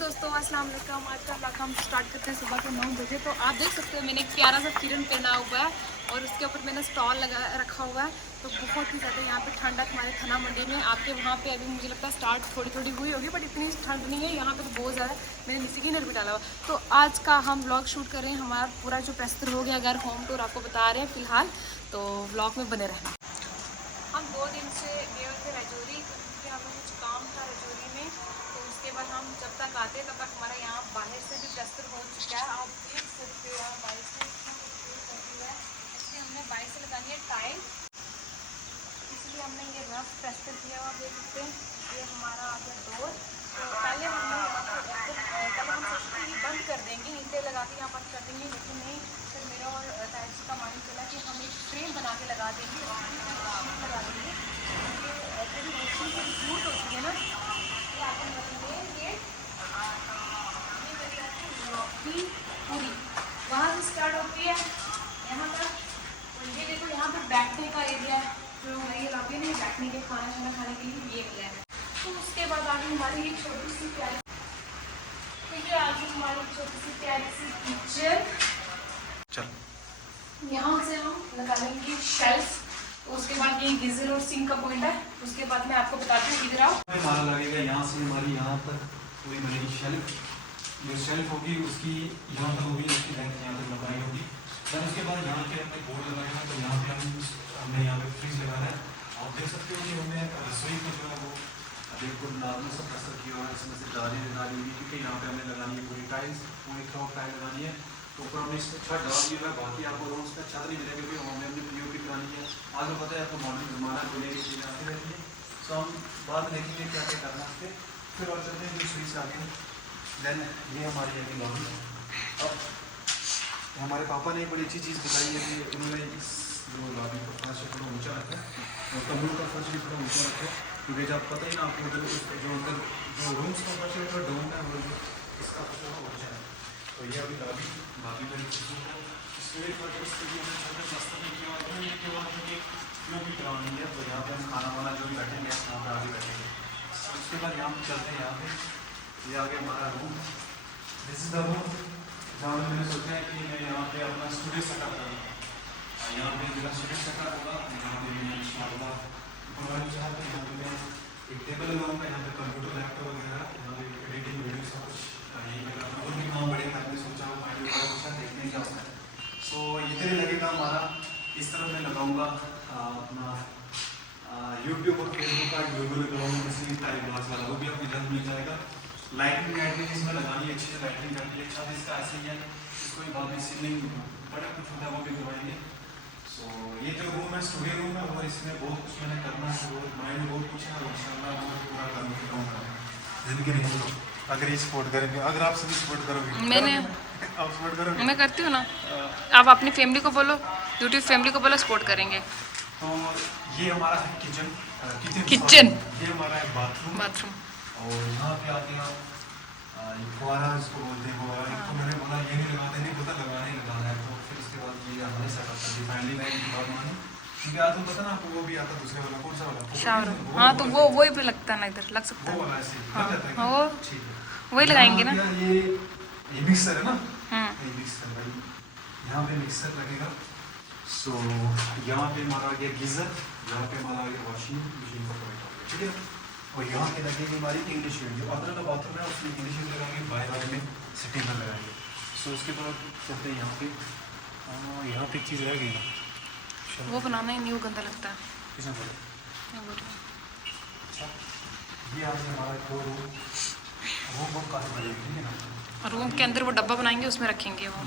दोस्तों अस्सलाम वालेकुम। आज का व्लॉग हम स्टार्ट करते हैं सुबह के 9 बजे। तो आप देख सकते हो मैंने एक प्यारा सा किरण पहना हुआ है और उसके ऊपर मैंने स्टॉल लगा रखा हुआ है। तो बहुत ही ज़्यादा यहाँ पे ठंड है हमारे थना मंडी में। आपके वहाँ पे अभी मुझे लगता है स्टार्ट थोड़ी थोड़ी हुई होगी, बट इतनी ठंड नहीं है यहाँ पे तो बहुत ज़्यादा। मैंने नीचे की नर भी डाला हुआ। तो आज का हम व्लॉग शूट कर रहे हैं। हमारा पूरा जो प्रस्तुत हो गया घर होम टूर आपको बता रहे हैं फ़िलहाल, तो व्लॉग में बने रहना। हम 2 दिन से गए थे रजौरी, क्योंकि हमें कुछ काम था रजौरी में। तो उसके बाद हम जब तक आते तब तक हमारा यहाँ बाहर से भी प्लास्टर हो चुका है। आप देख सकते हो बाइक से है, इसलिए हमने बाइक से लगानी है टाइल, इसलिए हमने ये रफ प्लास्टर किया हुआ। देख सकते हैं ये हमारा आ गया डोर। तो पहले हमने पहले हम सोचते कि बंद कर देंगे, नीचे लगा के यहाँ बंद कर देंगे, लेकिन नहीं, फिर मेरा और ताई जी का माइंड चला कि हम एक फ्रेम बना के लगा देंगे और लगा देंगे। थोड़ी रोशनी से स्मूथ होती है ना, तो अपन रखेंगे ये लॉबी पूरी वहाँ से स्टार्ट होती है यहाँ तक। और ये देखो यहाँ पर बैठने का एरिया है, जो ये लॉबी नहीं, बैठने के खाना शाना खाने के लिए ये एरिया है। तो उसके बाद आगे हमारी एक छोटी सी प्यारी, तो ये आगे हमारी छोटी सी प्यारी सी किचन। यहाँ से हम लगा लेंगे शेल्फ। तो उसके बाद ये गीजर और सिंक का पॉइंट है। उसके बाद मैं आपको बताती हूँ, इधर आओ। हमारा लगेगा यहाँ से हमारी यहाँ तक पूरी बनेगी शेल्फ। जो शेल्फ होगी उसकी यहाँ तक होगी, उसकी लेंथ यहाँ तक लगाई होगी। फिर उसके बाद यहाँ पे हमने बोर्ड लगाएगा, तो यहाँ पे हमने यहाँ पे फ्रिज लगाना है। आप देख सकते हो कि हमने रसोई का जो है वो बिल्कुल नॉर्मल सा प्लास्टर किया हुआ है। इसमें से डाली डाली हुई, क्योंकि यहाँ पे हमने लगानी है पूरी टाइल्स, पूरी क्रॉप टाइल लगानी है। तो ऊपर हमने इसमें छत डाल दिया है, बाकी आपको रोज का छत नहीं मिलेगा, क्योंकि हमने पीओपी करानी है। आगे पता है आपको मॉडल जमाना बोले की चीज़ें आती रहती है, तो हम बाद में देखेंगे क्या क्या करना है उसके। फिर और चलते हैं दूसरी से आगे। देन ये हमारी आगे लॉबी। अब हमारे पापा ने एक बड़ी अच्छी चीज़ बताई है कि उन्होंने इस जो लॉबी का फर्श थोड़ा ऊँचा रखा है और कमरों का फर्श भी थोड़ा ऊँचा रखा है, क्योंकि जब पता ही ना आपको उधर जो अंदर जो रूम्स का फर्श है वो डाउन है और इसका फर्श है ऊँचा है। तो ये अभी लॉबी बाकी बड़ी चीज़ों को इसके भी करानी है। तो यहाँ पे हम खाना वाना जो भी बैठेंगे यहाँ पे आगे बैठेंगे। उसके बाद यहाँ पे चलते हैं यहाँ पे। ये आगे हमारा room, this is the room जहाँ मैंने सोचा है कि मैं यहाँ पे अपना स्टूडियो सेटअप करूँ। यहाँ पे मेरा स्टूडियो सेटअप होगा। यहाँ पे मैं इंशाल्लाह यहाँ पे मैं एक टेबल लगाऊंगा, यहाँ पे कंप्यूटर लैपटॉप वगैरह, यहाँ पे एडिटिंग वीडियो सब कुछ यहीं पे और भी काम बढ़ेगा। मैंने सोचा अच्छा देखने क्या होता है। सो इधर ही लगेगा हमारा। इस तरफ मैं लगाऊंगा अपना यूट्यूब और फेसबुक का वीडियो लगाऊंगा, किसी भी टाइप ब्लॉग्स वाला, वो भी आपको इधर मिल जाएगा। लाइटिंग इसमें लगानी है, अच्छी से लाइटिंग करनी है। छत इसका ऐसे ही है, इसको ही बाद में सीलिंग बड़ा कुछ होता है वो भी करवाएंगे। सो ये जो रूम है स्टूडियो रूम है, और इसमें बहुत कुछ मैंने करना है, वो माइंड में बहुत कुछ है, इंशाल्लाह वो पूरा करने के रहूँगा जिंदगी नहीं। अगर ये सपोर्ट करेंगे, अगर आप सभी सपोर्ट करोगे, मैंने आप सपोर्ट करोगे, मैं करती हूँ ना। आप अपनी फैमिली को बोलो, यूट्यूब फैमिली को बोलो सपोर्ट करेंगे। तो ये हमारा है किचन। ये हमारा है बाथरूम। और यहाँ पे आते हैं फुवारा इसको बोलते हैं। तो मैंने बोला ये नहीं लगाते, नहीं पता लगाना ही लगाना है। तो फिर उसके बाद ये हमने सेटअप कर दी फाइनली। मैं बात मानी, क्योंकि आज तो पता ना आपको वो भी आता दूसरे वाला, कौन सा वाला शावर। हाँ तो वो ही पे लगता है ना, इधर लग सकता है वो वाला ऐसे लग जाता है। वो ठीक है, वही लगाएंगे ना। ये मिक्सर है ना, ये मिक्सर भाई, यहाँ पे मिक्सर लगेगा। सो यहाँ पे हमारा आ गया गीजर, यहाँ पे हमारा आ गया वॉशिंग मशीन का पॉइंट आ गया, ठीक है। और यहाँ पे लगेगी हमारी इंग्लिश विंड, जो अंदर का बाथरूम है उसमें इंग्लिश विंड लगाएंगे, बाहर वाले में सिटिंग पर लगाएंगे। सो उसके बाद चलते हैं यहाँ पे एक चीज़ रह गई ना, वो बनाना ही न्यू गंदा लगता है। किसने बोला? अच्छा ये आज हमारा दो रूम काफ़ी बड़े, ठीक है ना। रूम के अंदर वो डब्बा बनाएंगे, उसमें रखेंगे वो।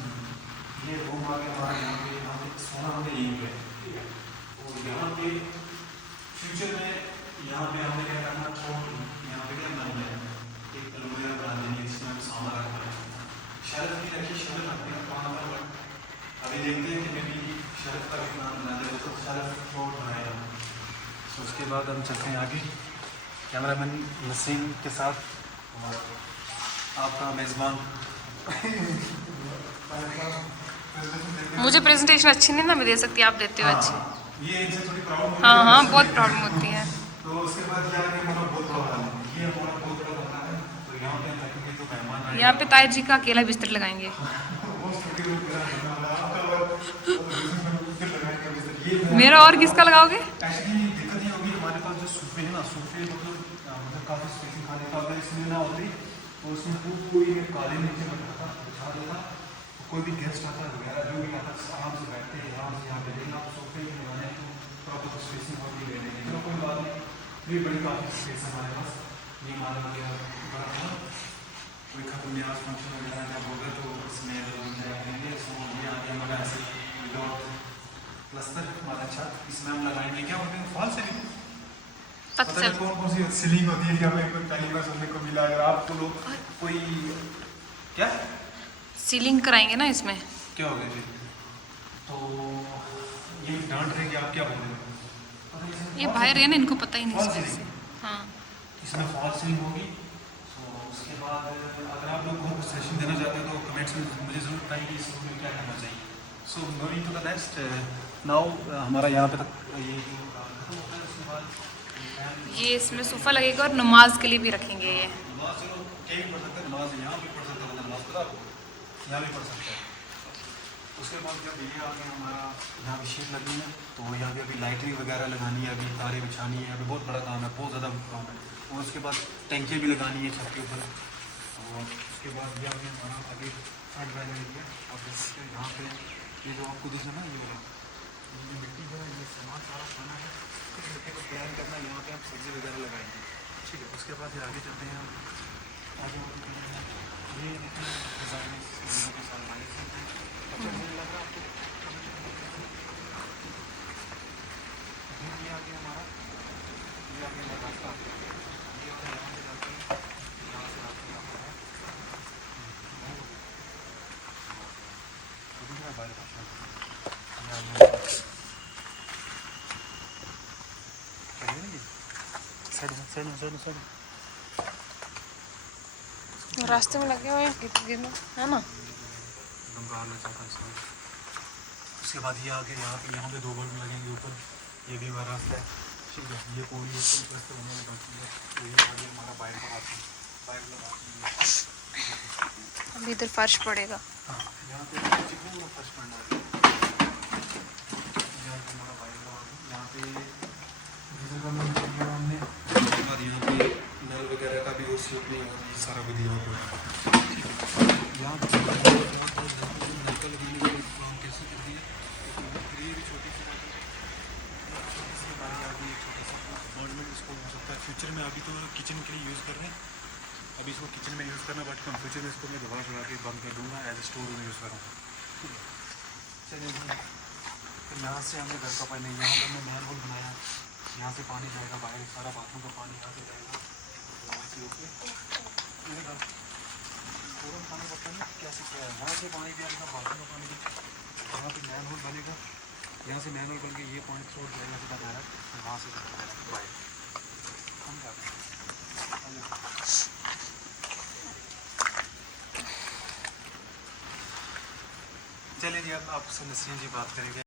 ये रूम आ गया हमारा, यहाँ पे सोना हमें यहीं पे, ठीक है। और यहाँ पे फ्यूचर में यहाँ पे हमने क्या करना, यहाँ पे क्या बनाना है, एक अलमीरा बना देनी है जिसमें हम सामान रखना है। शेल्फ भी रखी, शेल्फ रखने का कहाँ पर, अभी देखते हैं कि मैं भी शेल्फ का भी प्लान बना दे, तो शेल्फ फ्लोर बनाएगा। तो उसके बाद हम चलते हैं आगे। कैमरामैन नसीम के साथ आपका मेज़बान। मुझे प्रेजेंटेशन अच्छी नहीं ना मैं दे सकती, आप देते हो अच्छी। ये इनसे थोड़ी प्रॉब्लम, हाँ बहुत प्रॉब्लम होती है। तो उसके बाद क्या है, हमारा बहुत बड़ा है, ये हमारा बहुत बड़ा है। तो यहाँ पे रखेंगे तो यहाँ पे ताई जी का अकेला बिस्तर लगाएंगे। मेरा और किसका लगाओगे? एक्चुअली दिक्कत ये होगी हमारे पास जो सोफे है ना, सोफे मतलब काफ़ी स्पेसिंग खाने का अगर इसमें ना होती तो उसमें कोई काले नीचे बैठा बिछा देता, तो कोई भी गेस्ट आता वगैरह जो भी आता आराम से बैठते हैं, आराम से यहाँ पे लेकिन आप सोफे में लगाने तो प्रॉपर स्पेसिंग होती ले लेंगे, चलो कोई बात नहीं। ये बड़ी काफ़ी स्पेस है हमारे पास, ये मान लो बड़ा है ना, कोई खत्म न्याज फंक्शन वगैरह जब होगा तो इसमें जाएंगे। सो ये आगे हमारा ऐसे विदाउट प्लस्तर हमारा छत, इसमें हम लगाएंगे क्या बोलते हैं फॉल सीलिंग। पता है कौन कौन सी सीलिंग होती है, हमें कोई पहली बार सुनने को मिला। अगर आपको लोग कोई क्या सीलिंग कराएंगे ना इसमें, क्या हो गया जी, तो ये डांट रहे कि आप क्या बोल रहे हो। ये बाहर है ना, इनको पता ही नहीं फॉल इसका। सीलिंग, हाँ, इसमें फॉल सीलिंग होगी। तो उसके बाद अगर आप लोग को सजेशन देना चाहते हो तो कमेंट्स में मुझे ज़रूर बताइए कि इस रूम में क्या करना चाहिए। So going to the next now, हमारा यहाँ पे तक ये जो खत्म होता है उसके बाद ये इसमें सोफ़ा लगेगा और नमाज के लिए भी रखेंगे ये। नमाज चलो कहीं भी पढ़ सकते हैं, नमाज यहाँ भी पढ़ सकते हैं, नमाज पता आपको यहाँ भी पढ़ सकते हैं। उसके बाद जब ये आ गया हमारा यहाँ भी शीट लगी है तो यहाँ भी अभी लाइटिंग वगैरह लगानी है, अभी तारे बिछानी है, अभी बहुत बड़ा काम है, बहुत ज़्यादा काम है। और उसके बाद टैंकी भी लगानी है छत के ऊपर। और उसके बाद ये आ गया हमारा अभी फ्रंट वाला एरिया। अब यहाँ पे ये जो आपको दिख रहा है ना, ये मिट्टी है, ये सामान सारा खाना है, इस मिट्टी को प्लान करना, यहाँ पे आप सब्ज़ी वगैरह लगाएंगे, ठीक है। उसके बाद ये आगे चलते हैं हम, आगे ये देखिए डिज़ाइन के साथ आगे चलते हैं। अच्छा मुझे लग रहा है आपको ये आ गया हमारा, ये आ गया हमारा रास्ता, ये और यहाँ से जाते हैं, यहाँ से आते हैं हमारा बाहर रास्ते में लगे हुए हैं गिरना है ना। उसके बाद ये आगे यहाँ पे 2 बल्ब लगेंगे ऊपर, ये भी हमारा रास्ता है, ठीक है। ये पूरी रास्ते बनने में बाकी है, तो ये आगे हमारा बाइक लगाते हैं, बाइक लगाते हैं। अभी इधर फर्श पड़ेगा। हाँ, यहाँ पे पूरा फर्श पड़ना है, यहाँ पे हमारा बाइक लगा, यहाँ पे हमने उसके बाद यहाँ पे नल वगैरह का भी वो सीट नहीं होगा, ये सारा भी दिया हुआ है। यहाँ पे नलका लगने के काम कैसे कर दिया, ये भी छोटी सी हमारे यहाँ भी एक छोटा सा अपार्टमेंट इसको हो सकता है फ्यूचर में। अभी तो किचन के लिए यूज़ कर रहे हैं, अभी इसको किचन में यूज़ करना, बट हम फ्यूचर में इसको मैं दबा चढ़ा के बंद कर दूँगा, as a store room use करूँगा, ठीक है। चलिए फिर यहाँ से हमने घर का पानी, यहाँ पर हमने मैन होल बनाया, यहाँ से पानी जाएगा बाहर, सारा बाथरूम का पानी यहाँ से जाएगा, यहाँ से होके पूरा पानी पता नहीं कैसे क्या है, यहाँ से पानी भी आएगा, बाथरूम का पानी भी, यहाँ पे मैन होल बनेगा, यहाँ से मैन होल बन के ये पानी छोड़ जाएगा सीधा डायरेक्ट, वहाँ से डायरेक्ट बाहर हम जाते हैं। चलिए जी अब आपसे नसरीन जी बात करेंगे।